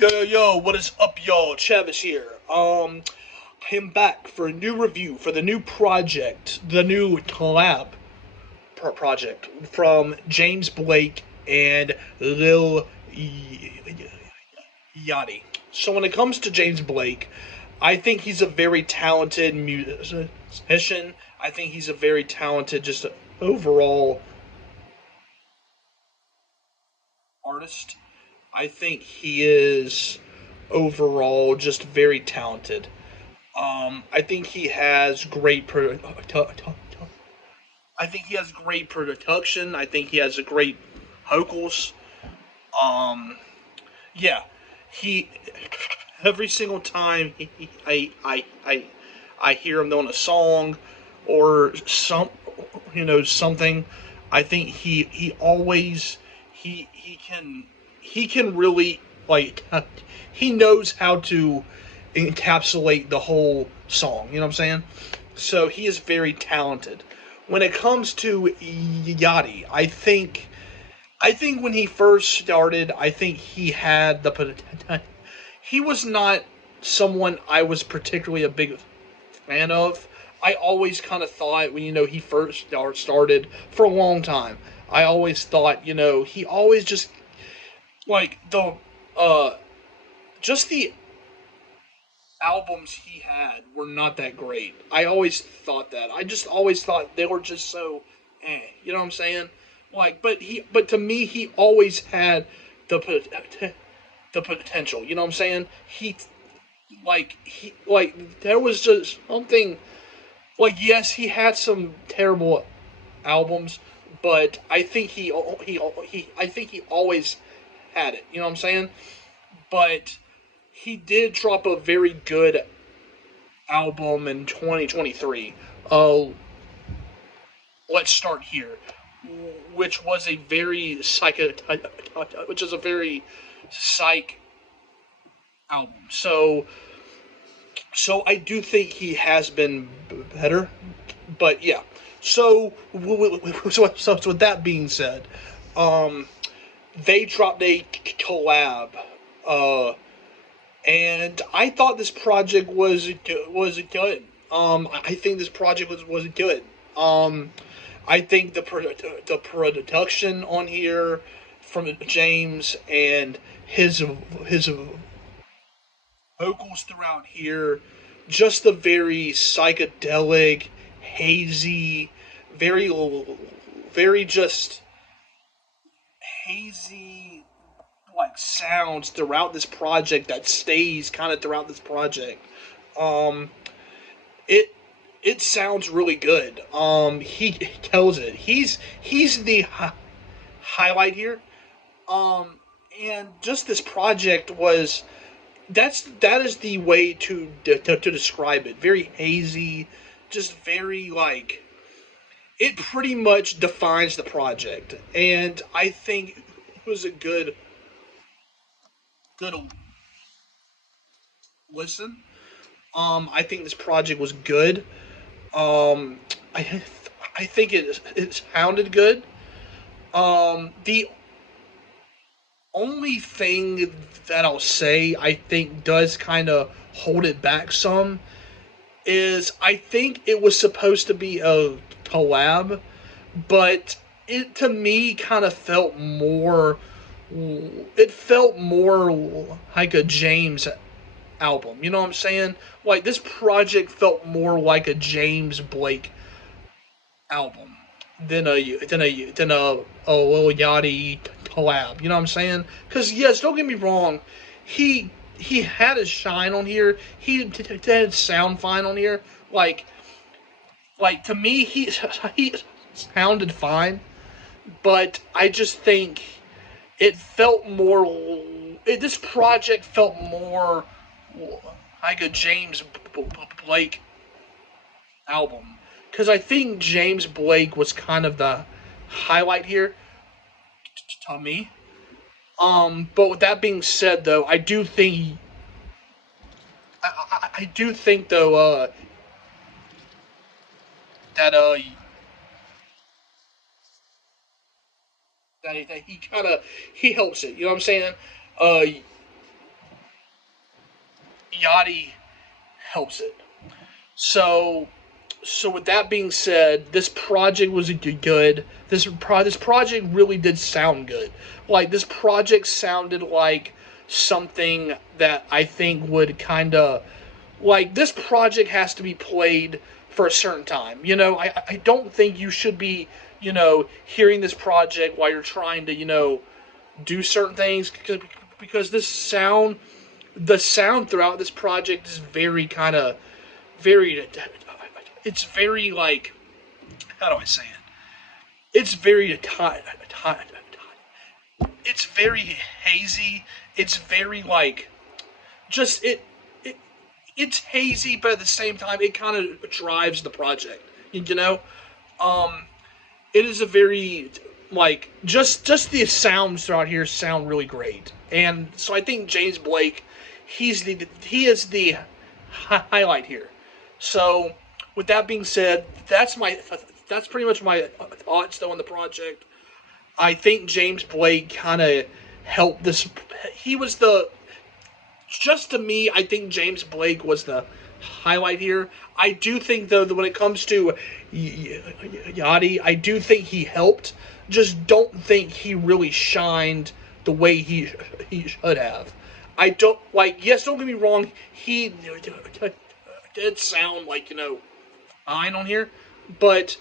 Yo, what is up, y'all? Travis here. I'm back for a new review for the new project, the new collab project from James Blake and Lil Yachty. So when it comes to James Blake, I think he's a very talented musician. I think he's a very talented, just overall artist. I think he is overall just very talented. I think he has great I think he has great production. I think he has a great vocals. Um, yeah, he every single time I hear him on a song or something, I think he always he can really like he knows how to encapsulate the whole song. You know what I'm saying? So he is very talented. When it comes to Yachty, I think when he first started, I think he had the he was not someone I was particularly a big fan of. I always kind of thought when he first started for a long time. I always thought he always just like the uh just the albums he had were not that great. I always thought that. I just always thought they were just so you know what I'm saying? But to me he always had the the potential. You know what I'm saying? He there was just something like yes, he had some terrible albums, but I think I think he always had it. You know what I'm saying? But he did drop a very good album in 2023. Let's start here, which was a very which is a very psych album. So I do think he has been better, but yeah. So with that being said, um, they dropped a collab, uh, and I thought this project was good. I think this project was good. Um, I think the production on here from James and his vocals throughout here, just the very psychedelic, hazy, very very just hazy like sounds throughout this project that stays kind of throughout this project. Um, it it sounds really good. He tells it. He's the highlight here. Um, and just this project was that is the way to describe it. Very hazy, just very like it pretty much defines the project, and I think it was a good listen. I think this project was good. Um, I I think it sounded good. The only thing that I'll say I think does kind of hold it back some is I think it was supposed to be a collab, but it to me kind of felt more. It felt more like a James album. You know what I'm saying? Like this project felt more like a James Blake album than a Lil Yachty collab. You know what I'm saying? Because yes, don't get me wrong, he had his shine on here. He did sound fine on here. Like to me, he sounded fine, but I just think it felt more. This project felt more like a James Blake album because I think James Blake was kind of the highlight here to me. But with that being said, though, I do think though that that he kind of he helps it. You know what I'm saying? Uh, Yachty helps it. So, so with that being said, this project was good. This project really did sound good. Like this project sounded like something that I think would kind of like this project has to be played for a certain time. I don't think you should be hearing this project while you're trying to do certain things because the sound throughout this project is very kind of very it's very like how do I say it? It's very it's very hazy. It's very like just it's hazy, but at the same time it kind of drives the project. You know, um, it is a very like just the sounds throughout here sound really great, and so I think James Blake, he is the highlight here. So with that being said, that's pretty much my thoughts though on the project. I think James Blake kind of helped this. He was the just to me. I think James Blake was the highlight here. I do think though that when it comes to Yachty, I do think he helped. Just don't think he really shined the way he should have. I don't like. Yes, don't get me wrong. He did sound like fine on here, but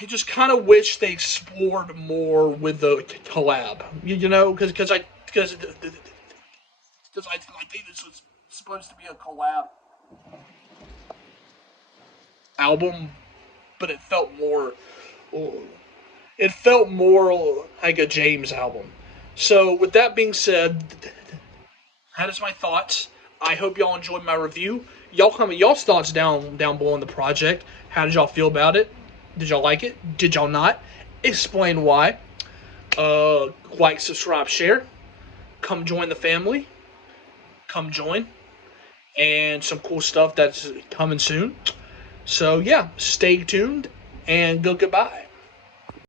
I just kind of wish they explored more with the collab. Because I think this was supposed to be a collab album, but it felt more like a James album. So with that being said, that is my thoughts. I hope y'all enjoyed my review. Y'all comment y'all's thoughts down below on the project. How did y'all feel about it? Did y'all like it? Did y'all not? Explain why. Like, subscribe, share. Come join the family. Come join. And some cool stuff that's coming soon. So yeah, stay tuned and goodbye.